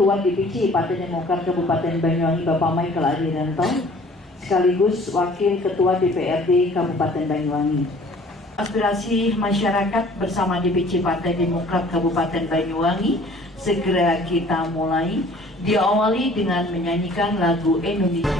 Ketua DPC Partai Demokrat Kabupaten Banyuwangi Bapak Michael Adiranto, sekaligus Wakil Ketua DPRD Kabupaten Banyuwangi. Aspirasi masyarakat bersama DPC Partai Demokrat Kabupaten Banyuwangi segera kita mulai, diawali dengan menyanyikan lagu Indonesia.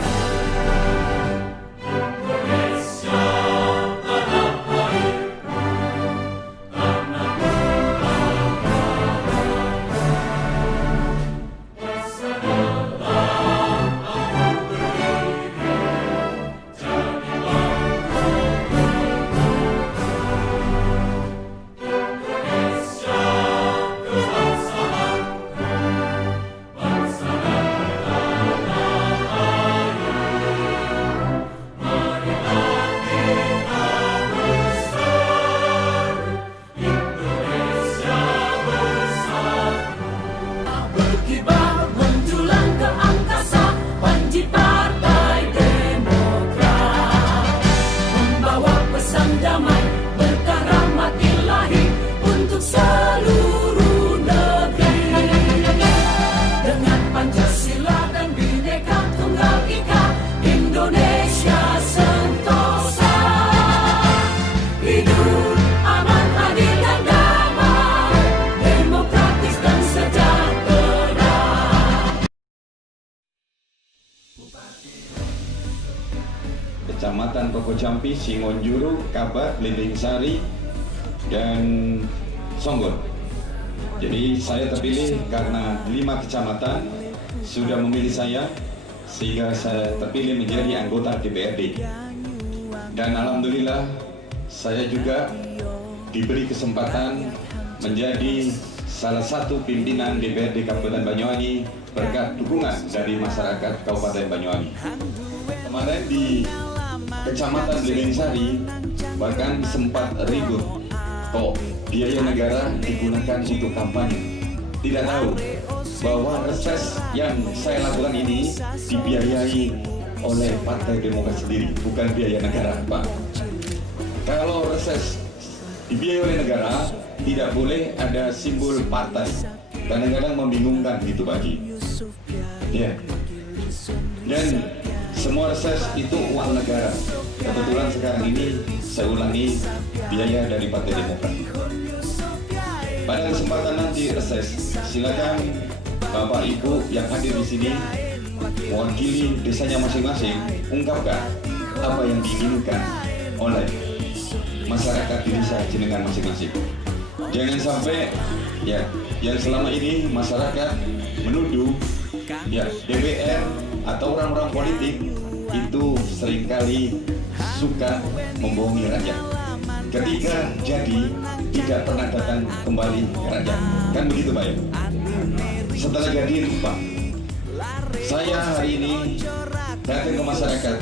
Kecamatan Pokocampi, Singonjuru, Kabat, Linding Sari, dan Songgon. Jadi saya terpilih karena 5 kecamatan sudah memilih saya, sehingga saya terpilih menjadi anggota DPRD. Dan alhamdulillah saya juga diberi kesempatan menjadi salah satu pimpinan DPRD Kabupaten Banyuwangi berkat dukungan dari masyarakat Kabupaten Banyuwangi. Kemarin di Kecamatan Linding Sari bahkan sempat ribut kok biaya negara digunakan untuk kampanye. Tidak tahu bahwa reses yang saya lakukan ini dibiayai oleh Partai Demokrat sendiri, bukan biaya negara, Pak. Kalau reses dibiayai oleh negara, tidak boleh ada simbol partai. Kadang-kadang membingungkan gitu, Pak Haji. Ya. Dan semua reses itu uang negara. Kebetulan sekarang ini saya ulangi, biaya dari Partai Demokrat. Pada kesempatan nanti reses, silakan Bapak Ibu yang hadir di sini mewakili desanya masing-masing, ungkapkan apa yang diinginkan oleh masyarakat di desa jenengan masing-masing. Jangan sampai ya yang selama ini masyarakat menuduh ya DPR atau orang-orang politik itu seringkali suka membohongi rakyat. Ketika jadi tidak pernah datang kembali ke rakyat, kan begitu Pak ya? Setelah jadi lupa. Saya hari ini datang ke masyarakat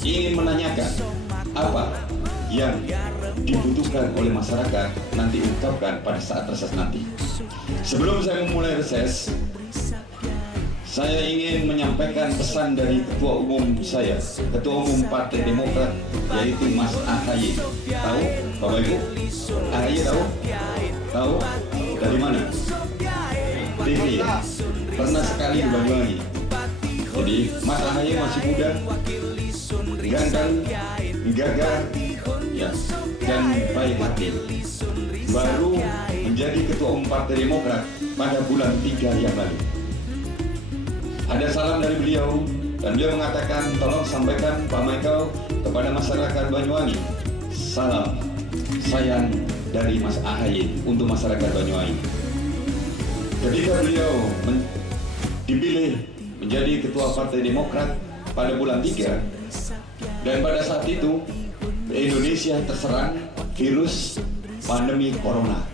ingin menanyakan apa yang dibutuhkan oleh masyarakat, nanti ungkapkan pada saat reses nanti. Sebelum saya memulai reses, saya ingin menyampaikan pesan dari Ketua Umum saya, Ketua Umum Partai Demokrat, yaitu Mas AHY. Tahu, Bapak Ibu? AHY tahu? Tahu? Dari mana? TV ya? Pernah sekali di Banyuwangi. Jadi Mas AHY masih muda, ganteng, gagah, ya, dan baik hati. Baru menjadi Ketua Umum Partai Demokrat pada bulan 3 yang lalu. Ada salam dari beliau dan beliau mengatakan tolong sampaikan Pak Michael kepada masyarakat Banyuwangi salam sayang dari Mas AHY untuk masyarakat Banyuwangi. Ketika beliau dipilih menjadi Ketua Partai Demokrat pada bulan 3 dan pada saat itu Indonesia terserang virus pandemi Corona,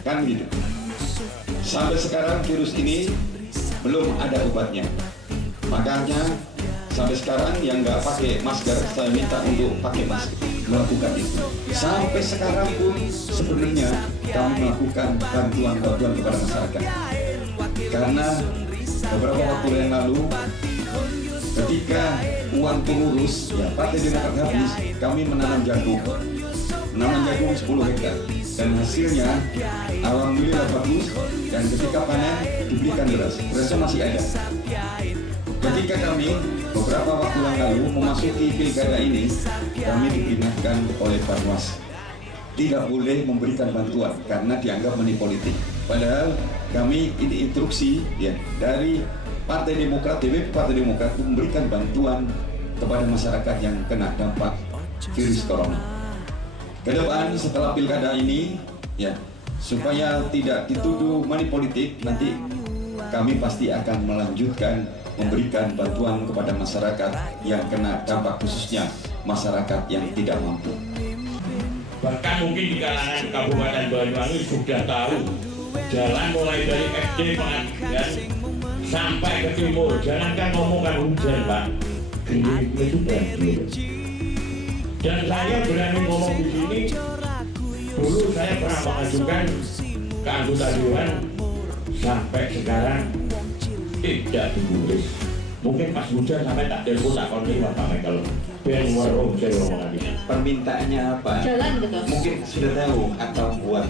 kan gitu. Sampai sekarang virus ini belum ada obatnya. Makanya sampai sekarang yang nggak pakai masker saya minta untuk pakai masker, melakukan itu. Sampai sekarang pun sebenarnya kami melakukan bantuan-bantuan kepada masyarakat. Karena beberapa waktu yang lalu ketika uang pengurus ya Partai Demokrat habis, kami menanam jagung. menanam jagung 10 hektar dan hasilnya alhamdulillah bagus, dan ketika panen dibelikan berasnya masih ada. Ketika kami beberapa waktu yang lalu memasuki pilkada ini, kami dipindahkan oleh Panwas tidak boleh memberikan bantuan karena dianggap money politik. Padahal kami ini instruksi ya dari Partai Demokrat, DPP Partai Demokrat memberikan bantuan kepada masyarakat yang kena dampak virus corona. Kedepan setelah pilkada ini ya, supaya tidak dituduh money politik, nanti kami pasti akan melanjutkan memberikan bantuan kepada masyarakat yang kena dampak, khususnya masyarakat yang tidak mampu. Bahkan mungkin di kalangan Kabupaten Banyuwangi sudah tahu jalan mulai dari SD Pengadilan sampai ke timur. Jangankan ngomongkan hujan, Pak, gini itu banjir. Dan saya berani ngomong di sini, dulu saya pernah mengajukan ke anggota dewan, sampai sekarang tidak digubris. Mungkin pas hujan sampai tak telepon, tak kontak Pak Michael. Ben warung saya ngomong lagi. Permintaannya apa? Jalan gitu. Mungkin sudah tahu atau buat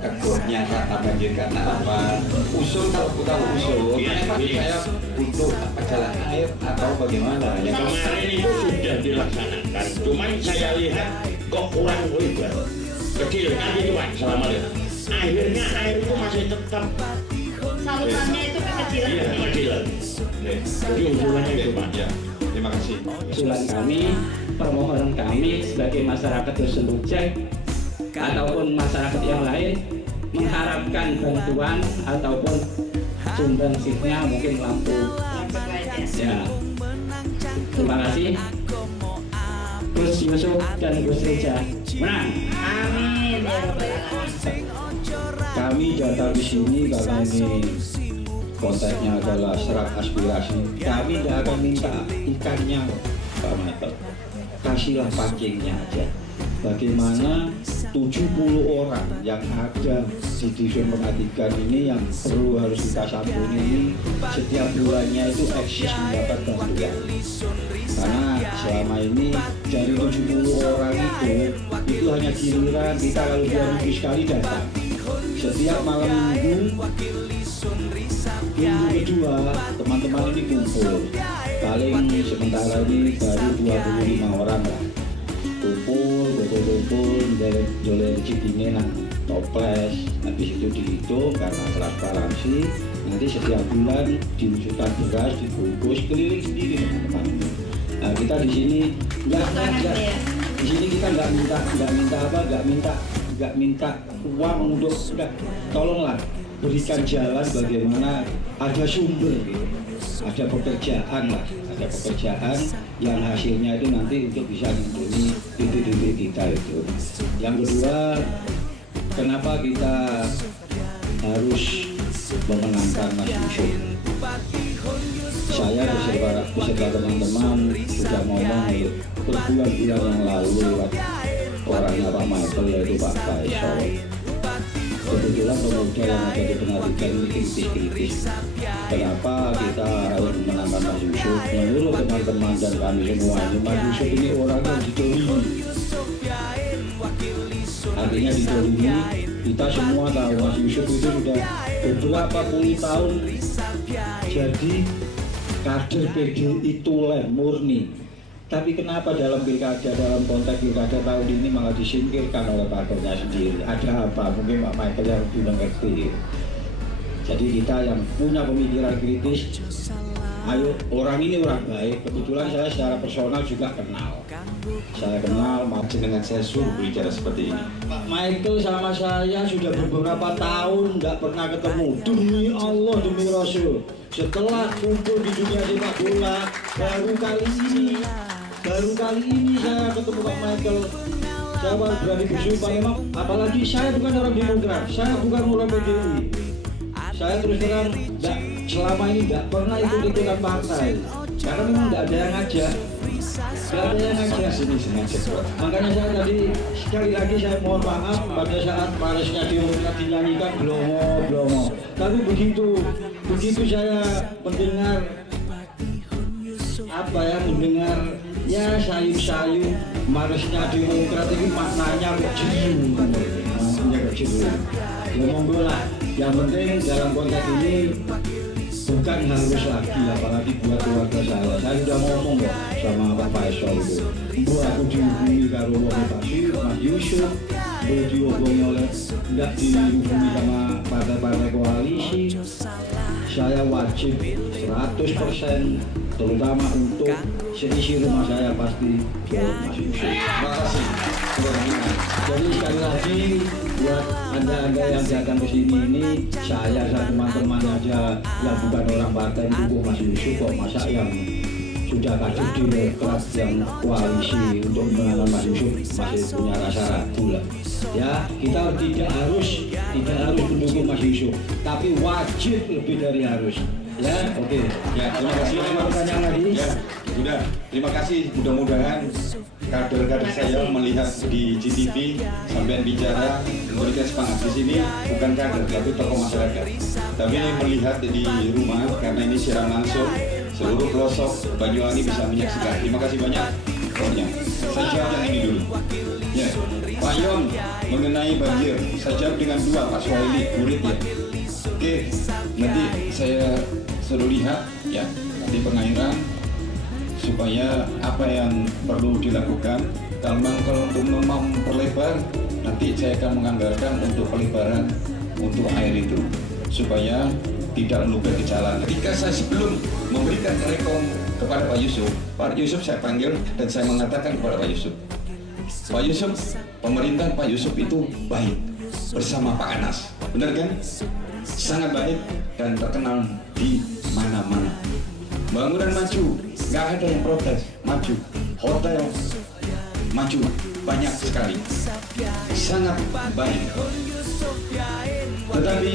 kekurnya kata banjir karena apa? Usul, kalau aku tahu usul, kenapa saya butuh apa, jalan air atau bagaimana? Ya Kemarin itu sudah dilaksanakan, cuman saya lihat kok kurang lebar, kecil kan gitu Pak, selama lihat. Akhirnya air itu masih tetap Salurannya itu kekecilan. iya kecilan. Jadi usulannya itu Pak. Ya, terima kasih. Usulan kami, permohonan kami sebagai masyarakat Dusun Rujak ataupun masyarakat yang lain mengharapkan bantuan ataupun sumbangsihnya mungkin lampu. Ya. Terima kasih. Gus Yusuf dan Gus Reja. Menang. Amin ya Rabbal Alamin. Kami datang di sini karena ini konteksnya adalah serat aspirasi. Kami tidak akan minta ikannya, Pak Michael. Kasihlah pancingnya aja. Bagaimana 70 orang yang ada di Dusun Pengadilan ini yang perlu harus kita sambung ini setiap bulannya itu eksis mendapat bantuan. Karena selama ini dari 70 orang itu hanya giliran kita kalau 2 minggu sekali datang. Setiap malam minggu kedua teman-teman ini kumpul. Paling sementara ini baru 25 orang lah. Kumpul, jolet cidingnya nang toples. Habis itu dihitung karena transparansi. Nanti setiap bulan diwujudkan beras, dibungkus keliling sendiri teman-teman. Nah kita di sini di sini kita nggak minta uang untuk tolonglah berikan jalan bagaimana ada sumber gitu. Ada pekerjaan yang hasilnya itu nanti untuk bisa menjadi titik-titik kita itu. Yang kedua, kenapa kita harus memenangkan Mas Yusuf? Saya beserta teman-teman sudah ngomong berbulan-bulan yang lalu lewat orangnya Pak Michael, yaitu Pak Faisal. Kebetulan pemuda yang ada di Pengadilan ini kritis. Kenapa kita harus menangkan Mas Yusuf? Menurut teman-teman dan kami semuanya, Mas Yusuf ini orang yang didolimi. Artinya didolimi, kita semua tahu Mas Yusuf itu sudah beberapa puluh tahun jadi kader PDI tulen murni. Tapi kenapa dalam konteks pilkada tahun ini malah disingkirkan oleh partai sendiri? Ada apa? Mungkin Pak Michael yang lebih mengerti. Jadi kita yang punya pemikiran kritis, ayo, orang ini orang baik. Kebetulan saya secara personal juga kenal. Saya kenal, Dengan saya suruh bicara seperti ini. Pak Michael sama saya sudah beberapa tahun nggak pernah ketemu. Demi Allah, demi Rasul. Setelah kumpul di dunia sepak bola, baru kali ini saya ketemu Pak Michael. Saya berani bersumpah memang, apalagi saya bukan orang Demokrat, saya bukan orang PDI. Saya terus terang selama ini nggak pernah ikut-ikutan partai, karena memang nggak ada yang ngajak. Makanya saya tadi sekali lagi saya mohon maaf pada saat Parisnya Demokrat dinyanyikan blomo. Tapi begitu saya mendengar ya sayup-sayup manisnya Demokrat ini maknanya kecil, maknanya kecil. Ya monggo lah, yang penting dalam konteks ini bukan harus lagi, apalagi buat keluarga saya. Saya sudah ngomong kok sama Pak Faisal itu. Bu aku dihubungi karo Mas Yusuf, bu dihubungi oleh nggak dihubungi sama partai-partai koalisi. Saya wajib 100%, terutama untuk seisi rumah saya pasti ke Mas Yusuf. Terima kasih. Jadi sekali lagi buat anda yang datang ke sini ini, saya teman-teman aja yang bukan orang partai mendukung Mas Yusuf kok, masa yang sudah kader Demokrat yang koalisi untuk menangani Mas Yusuf masih punya rasa ragu lah. Ya, kita tidak harus mendukung Mas Yusuf, tapi wajib lebih dari harus. Ya, oke. Ya, terima kasih. Pertanyaan lagi? Ya, sudah. Terima kasih. Mudah-mudahan kader-kader saya melihat di GTV sampai bicara memberikan semangat di sini, bukan kader tapi tokoh masyarakat. Tapi melihat di rumah karena ini siaran langsung, seluruh pelosok Banyuwangi bisa menyaksikan. Terima kasih banyak. Pokoknya saya jawab yang ini dulu. Ya, Pak Yon mengenai banjir, saya jawab dengan dua Pak Suhaili, murid ya. Oke, nanti saya suruh lihat ya, nanti pengairan supaya apa yang perlu dilakukan. Kalau untuk memperlebar, nanti saya akan menganggarkan untuk pelebaran untuk air itu supaya tidak meluber ke jalan. Ketika saya sebelum memberikan rekom kepada Pak Yusuf saya panggil dan saya mengatakan kepada Pak Yusuf, pemerintah Pak Yusuf itu baik bersama Pak Anas, benar kan? Sangat baik dan terkenal di mana-mana. Bangunan maju, nggak ada yang protes, maju. Hotel maju, banyak sekali, sangat baik. Tetapi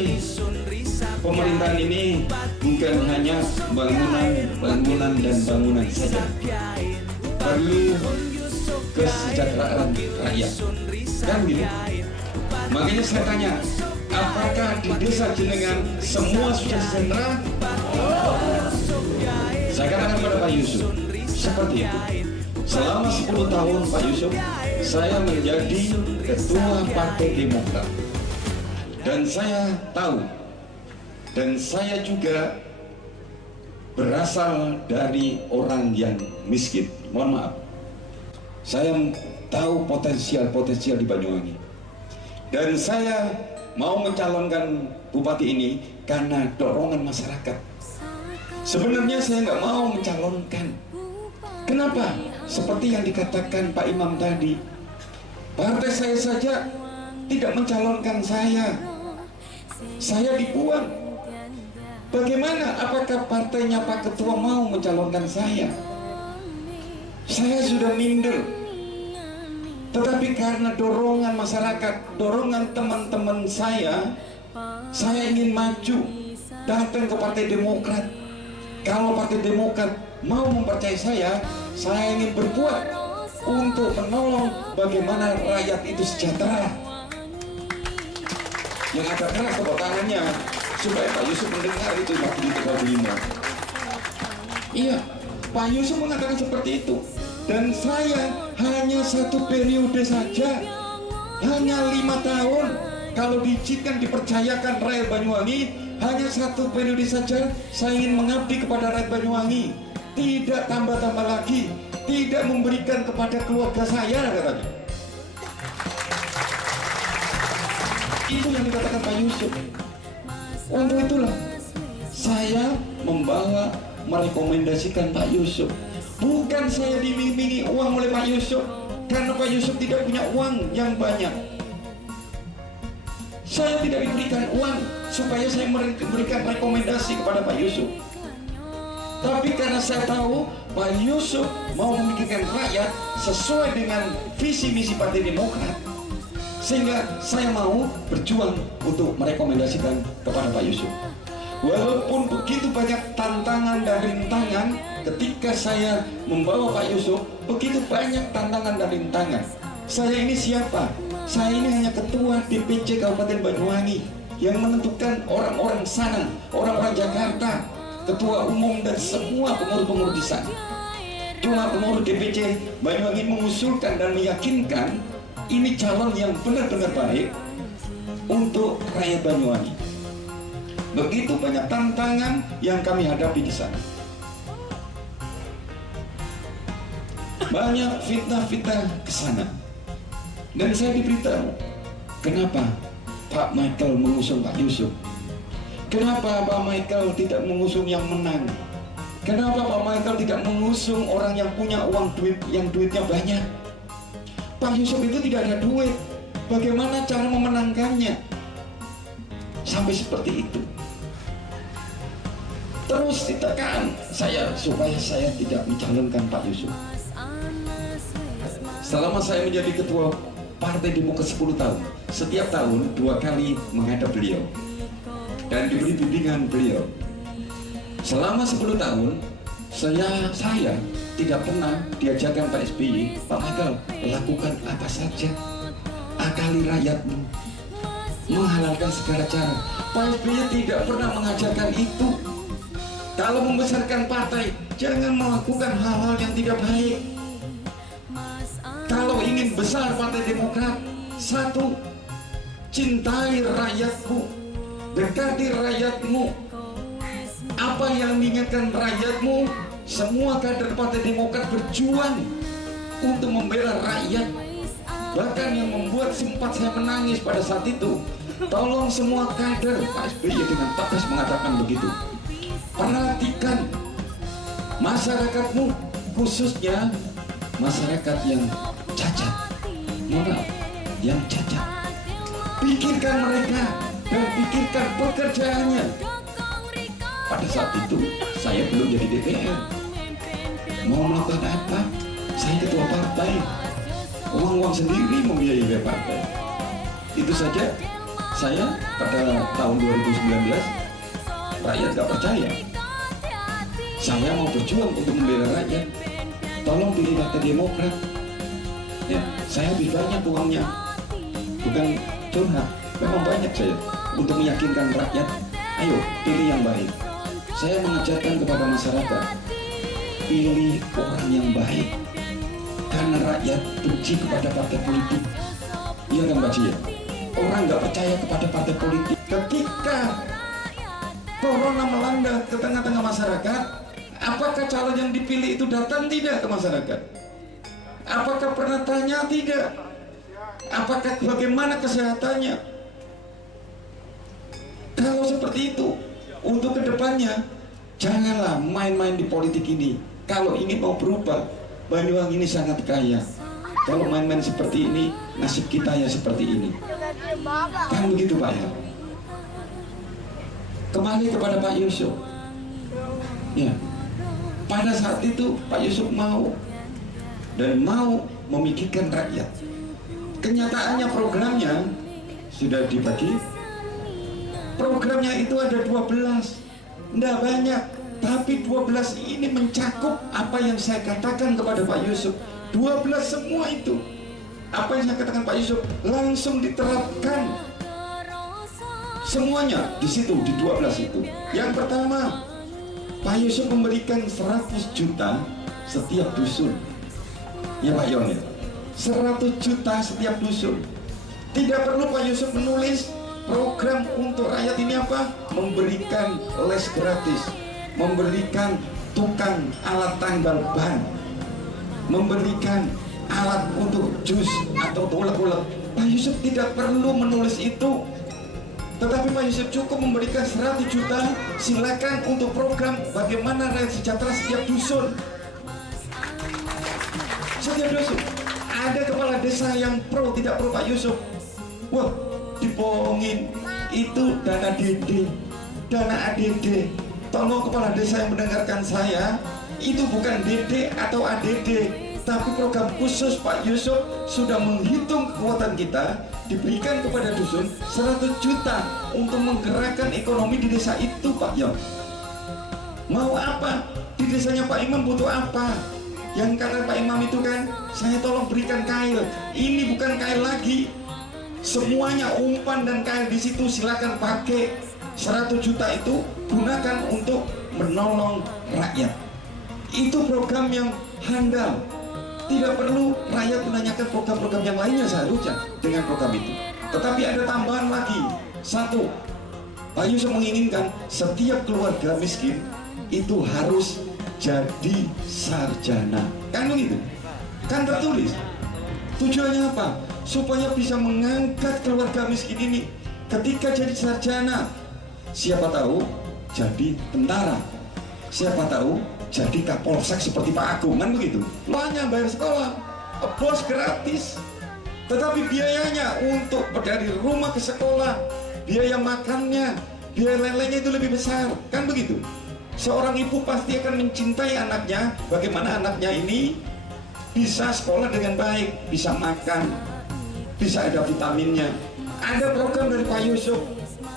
pemerintahan ini bukan hanya bangunan dan bangunan saja, perlu kesejahteraan rakyat, kan gitu. Makanya saya tanya, apakah di desa Jenengan semua sudah sejahtera? Saya katakan pada Pak Yusuf, seperti itu. Selama 10 tahun Pak Yusuf, saya menjadi ketua Partai Demokrat. Dan saya tahu, dan saya juga berasal dari orang yang miskin. Mohon maaf. Saya tahu potensial di Banyuwangi. Dan saya mau mencalonkan bupati ini karena dorongan masyarakat. Sebenarnya saya nggak mau mencalonkan. Kenapa? Seperti yang dikatakan Pak Imam tadi, partai saya saja tidak mencalonkan saya. Saya dibuang. Bagaimana? Apakah partainya Pak Ketua mau mencalonkan saya? Saya sudah minder. Tetapi karena dorongan masyarakat, dorongan teman-teman saya ingin maju, datang ke Partai Demokrat. Kalau Partai Demokrat mau mempercayai saya ingin berbuat untuk menolong bagaimana rakyat itu sejahtera. Yang agak keras tepuk tangannya supaya Pak Yusuf mendengar itu waktu di Tegal Lima. Iya, Pak Yusuf mengatakan seperti itu. Dan saya hanya 1 periode saja, hanya 5 tahun. Kalau diizinkan dipercayakan rakyat Banyuwangi, hanya 1 periode saja saya ingin mengabdi kepada rakyat Banyuwangi. Tidak tambah-tambah lagi, tidak memberikan kepada keluarga saya, katanya. Itu yang dikatakan Pak Yusuf. Untuk itulah saya membawa merekomendasikan Pak Yusuf. Bukan saya diiming-imingi uang oleh Pak Yusuf, karena Pak Yusuf tidak punya uang yang banyak. Saya tidak diberikan uang supaya saya memberikan rekomendasi kepada Pak Yusuf. Tapi karena saya tahu Pak Yusuf mau memikirkan rakyat sesuai dengan visi misi Partai Demokrat, sehingga saya mau berjuang untuk merekomendasikan kepada Pak Yusuf. Walaupun begitu banyak tantangan dan rintangan, ketika saya membawa Pak Yusuf, begitu banyak tantangan dan rintangan. Saya ini siapa? Saya ini hanya ketua DPC Kabupaten Banyuwangi yang menentukan orang-orang sana, orang-orang Jakarta, ketua umum dan semua pengurus-pengurus di sana. Cuma pengurus DPC Banyuwangi mengusulkan dan meyakinkan ini calon yang benar-benar baik untuk rakyat Banyuwangi. Begitu banyak tantangan yang kami hadapi di sana. Banyak fitnah-fitnah ke sana. Dan saya diberitahu, kenapa Pak Michael mengusung Pak Yusuf? Kenapa Pak Michael tidak mengusung yang menang? Kenapa Pak Michael tidak mengusung orang yang punya uang duit, yang duitnya banyak? Pak Yusuf itu tidak ada duit. Bagaimana cara memenangkannya? Sampai seperti itu. Terus ditekan saya supaya saya tidak mencalonkan Pak Yusuf. Selama saya menjadi ketua Partai Demokrat 10 tahun, setiap tahun 2 kali menghadap beliau dan diberi bimbingan beliau. Selama 10 tahun saya tidak pernah diajarkan Pak SBY, Pak Michael, lakukan apa saja, akali rakyatmu, menghalalkan segala cara. Pak SBY tidak pernah mengajarkan itu. Kalau membesarkan partai, jangan melakukan hal-hal yang tidak baik. Kalau ingin besar Partai Demokrat, satu, cintai rakyatmu, dekati rakyatmu. Apa yang diinginkan rakyatmu, semua kader Partai Demokrat berjuang untuk membela rakyat. Bahkan yang membuat sempat saya menangis pada saat itu, tolong semua kader, Pak SBY dengan tegas mengatakan begitu, perhatikan masyarakatmu, khususnya masyarakat yang cacat, yang cacat. Pikirkan mereka dan pikirkan pekerjaannya. Pada saat itu saya belum jadi DPR. Mau melakukan apa? Saya ketua partai, uang sendiri membiayai partai. Itu saja. Saya pada tahun 2019 rakyat gak percaya. Saya mau berjuang untuk membela rakyat. Tolong pilih Partai Demokrat. Ya, saya lebih banyak uangnya, bukan curhat. Memang banyak saya untuk meyakinkan rakyat. Ayo pilih yang baik. Saya mengajarkan kepada masyarakat, pilih orang yang baik, karena rakyat benci kepada partai politik. Iya kan Mbak Cia? Orang nggak percaya kepada partai politik. Ketika corona melanda ke tengah-tengah masyarakat, apakah calon yang dipilih itu datang tidak ke masyarakat? Apakah pernah tanya? Tidak. Apakah bagaimana kesehatannya? Kalau seperti itu, untuk kedepannya janganlah main-main di politik ini. Kalau ingin mau berubah, Banyuwangi ini sangat kaya. Kalau main-main seperti ini, nasib kita ya seperti ini. Kan begitu Pak ya. Kembali kepada Pak Yusuf. Ya, pada saat itu Pak Yusuf mau dan mau memikirkan rakyat. Kenyataannya programnya sudah dibagi. Programnya itu ada 12, tidak banyak, tapi 12 ini mencakup apa yang saya katakan kepada Pak Yusuf. 12 semua itu, apa yang saya katakan Pak Yusuf langsung diterapkan semuanya di situ, di 12 itu. Yang pertama, Pak Yusuf memberikan 100 juta setiap dusun. Ya Pak Yon ya, 100 juta setiap dusun. Tidak perlu Pak Yusuf menulis program untuk rakyat ini apa? Memberikan les gratis, memberikan tukang alat tambal ban, memberikan alat untuk jus atau ulek-ulek. Pak Yusuf tidak perlu menulis itu. Tetapi Pak Yusuf cukup memberikan 100 juta, silakan untuk program bagaimana rakyat sejahtera setiap dusun. Setiap dusun. Ada kepala desa yang pro, tidak pro Pak Yusuf. Wah, dibohongin. Itu dana DD, dana ADD. Tolong kepala desa yang mendengarkan saya, itu bukan DD atau ADD, tapi program khusus Pak Yusuf sudah menghitung kekuatan kita, diberikan kepada dusun 100 juta untuk menggerakkan ekonomi di desa itu Pak Yon. Mau apa? Di desanya Pak Imam butuh apa? Yang kata Pak Imam itu kan, saya tolong berikan kail. Ini bukan kail lagi. Semuanya umpan dan kail di situ silakan pakai. 100 juta itu gunakan untuk menolong rakyat. Itu program yang handal. Tidak perlu rakyat menanyakan program-program yang lainnya seharusnya dengan program itu. Tetapi ada tambahan lagi. Satu, Pak Yusuf menginginkan setiap keluarga miskin itu harus jadi sarjana. Kan begitu? Kan tertulis. Tujuannya apa? Supaya bisa mengangkat keluarga miskin ini ketika jadi sarjana. Siapa tahu jadi tentara. Siapa tahu jadi kapolsek seperti Pak Agung, kan begitu? Banyak bayar sekolah, bos gratis. Tetapi biayanya untuk dari rumah ke sekolah, biaya makannya, biaya lain-lainnya itu lebih besar, kan begitu? Seorang ibu pasti akan mencintai anaknya, bagaimana anaknya ini bisa sekolah dengan baik, bisa makan, bisa ada vitaminnya. Ada program dari Pak Yusuf,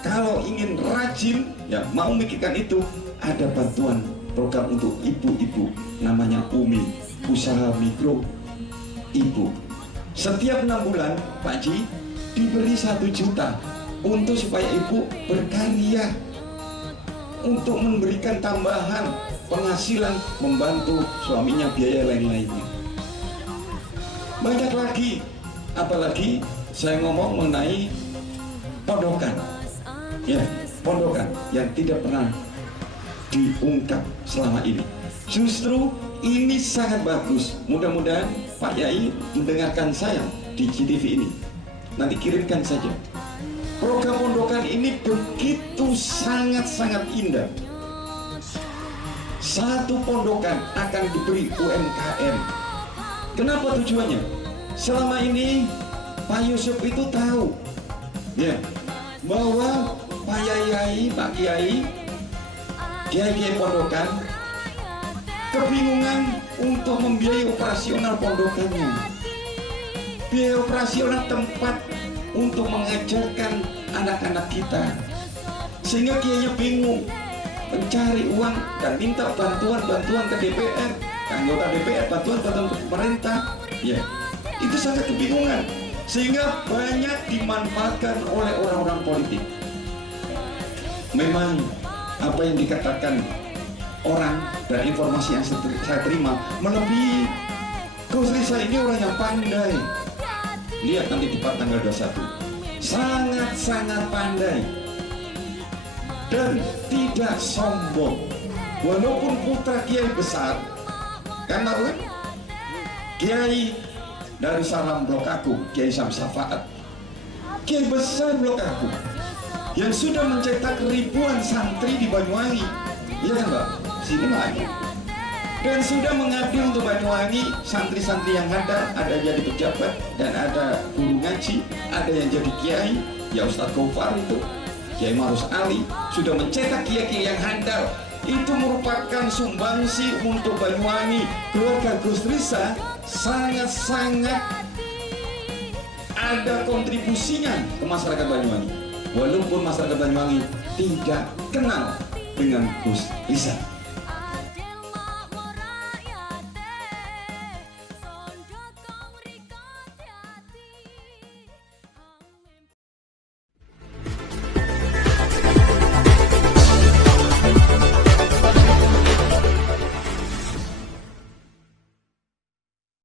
kalau ingin rajin, ya mau mikirkan itu, ada bantuan program untuk ibu-ibu, namanya UMI, Usaha Mikro Ibu. Setiap 6 bulan, Pak Ji, diberi 1 juta untuk supaya ibu berkarya, untuk memberikan tambahan penghasilan, membantu suaminya biaya lain-lainnya. Banyak lagi, apalagi saya ngomong mengenai pondokan, ya, pondokan yang tidak pernah diungkap selama ini. Justru ini sangat bagus. Mudah-mudahan Pak Yai mendengarkan saya di GTV ini. Nanti kirimkan saja. Program pondokan ini begitu sangat-sangat indah. Satu pondokan akan diberi UMKM. Kenapa tujuannya? Selama ini Pak Yusuf itu tahu, ya, bahwa Pak Yai, Pak Kiai, Kiai pondokan kebingungan untuk membiayai operasional pondokannya, biaya operasional tempat untuk mengajarkan anak-anak kita, sehingga kiainya bingung mencari uang dan minta bantuan ke DPR, anggota DPR, bantuan ke pemerintah, ya, itu sangat kebingungan, sehingga banyak dimanfaatkan oleh orang-orang politik. Memang apa yang dikatakan orang dan informasi yang saya terima melebihi. Gus Rizal ini orang yang pandai. Lihat nanti di tanggal 21, sangat-sangat pandai dan tidak sombong. Walaupun putra kiai besar, kan tahu kan? Kiai Darussalam Blok Agung, Kiai Samsafaat, kiai besar Blok Agung, yang sudah mencetak ribuan santri di Banyuwangi, iya kan Mbak? Sini lagi. Dan sudah mengabdi untuk Banyuwangi, santri-santri yang ada yang jadi pejabat dan ada guru ngaji, ada yang jadi kiai, ya Ustadz Gofar itu, Kiai Marus Ali, sudah mencetak kiai-kiai yang handal. Itu merupakan sumbangsi untuk Banyuwangi. Keluarga Gus Rizal sangat-sangat ada kontribusinya ke masyarakat Banyuwangi. Walaupun masyarakat Banyuwangi tidak kenal dengan Gus Rizal.